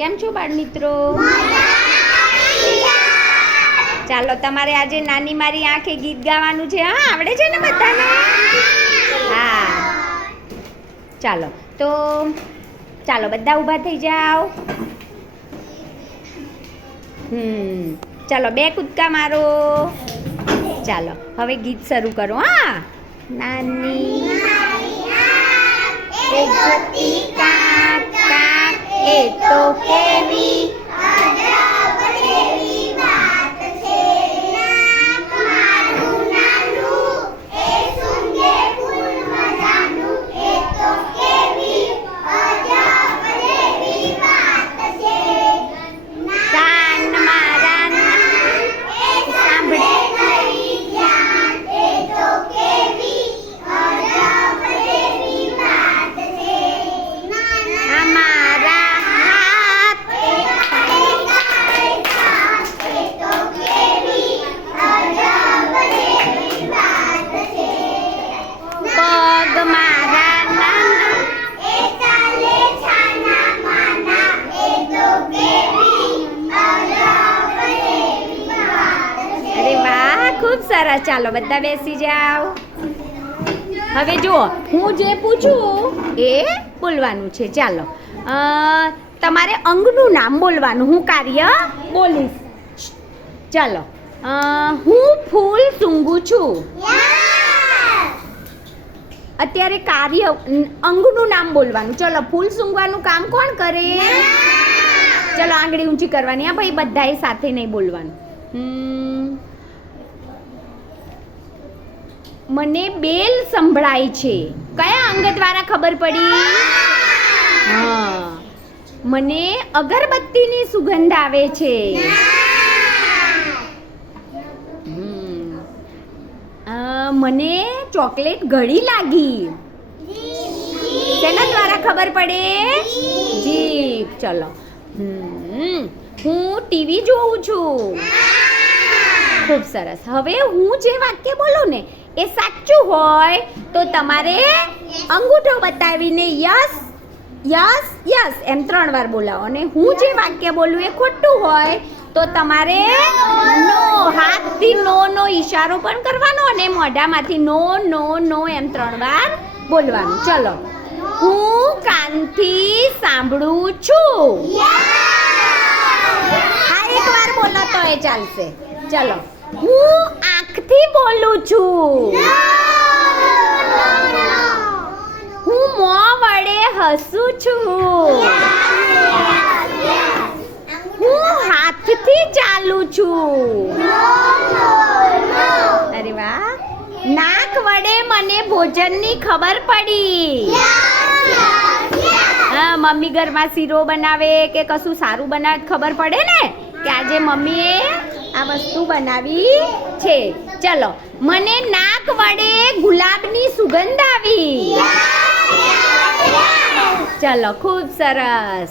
કેમ છો બાળ મિત્રો? ચાલો તમારે આજે નાની મારી આંખે ગીત ગાવાનું છે. હા, આવડે છે ને બધાને? હા, ચાલો તો ચાલો બધા ઊભા થઈ જાઓ. ચાલો 2 કૂદકા મારો. ચાલો હવે ગીત શરૂ કરો. હા, નાની એક જોતી કાક કાક એ તો કેવી સરસ. ચાલો બધા બેસી જાઓ. હવે જુઓ, હું જે પૂછું એ બોલવાનું છે. ચાલો તમારે અંગનું નામ બોલવાનું. હું કાર્ય બોલીશ. ચાલો હું ફૂલ સૂંઘું છું. અત્યારે કાર્ય અંગનું નામ બોલવાનું. ચલો ફૂલ સૂંઘવાનું કામ કોણ કરે? ચલો આંગળી ઊંચી કરવાની. હા ભાઈ, બધાએ સાથે નહીં બોલવાનું. મને બેલ સંભળાય છે. કયા અંગ દ્વારા ખબર પડી? હા, મને અગરબત્તીની સુગંધ આવે છે. મને ચોકલેટ ગળી લાગી. તેના દ્વારા ખબર પડે? જીભ. ચલો હું ટીવી જોઉં છું. ખૂબ સરસ. હવે હું જે વાક્ય બોલું ને એ સાચું હોય તો તમારે અંગૂઠો બતાવીને યસ યસ યસ એમ 3 વાર બોલાવો. અને હું જે વાક્ય બોલું એ ખોટું હોય તો તમારે નો, હાથથી નો નો ઈશારો પણ કરવાનો અને મોઢામાંથી નો નો નો એમ 3 વાર બોલવાનું. ચલો હું કાનથી સાંભળું છું. હા, 1 વાર બોલો તો એ ચાલશે. ચલો હું આંખથી બોલું છું. હું મોં વડે હસું છું. હું હાથથી ચાલું છું. અરે વાહ. નાક વડે મને ભોજનની ખબર પડી. હા, મમ્મી ઘરમાં શીરો બનાવે કે કશું સારું બનાવે ખબર પડે ને કે આજે મમ્મીએ આ વસ્તુ બનાવી છે. ચલો મને નાક વડે ગુલાબની સુગંધ આવી. ચલો ખૂબ સરસ.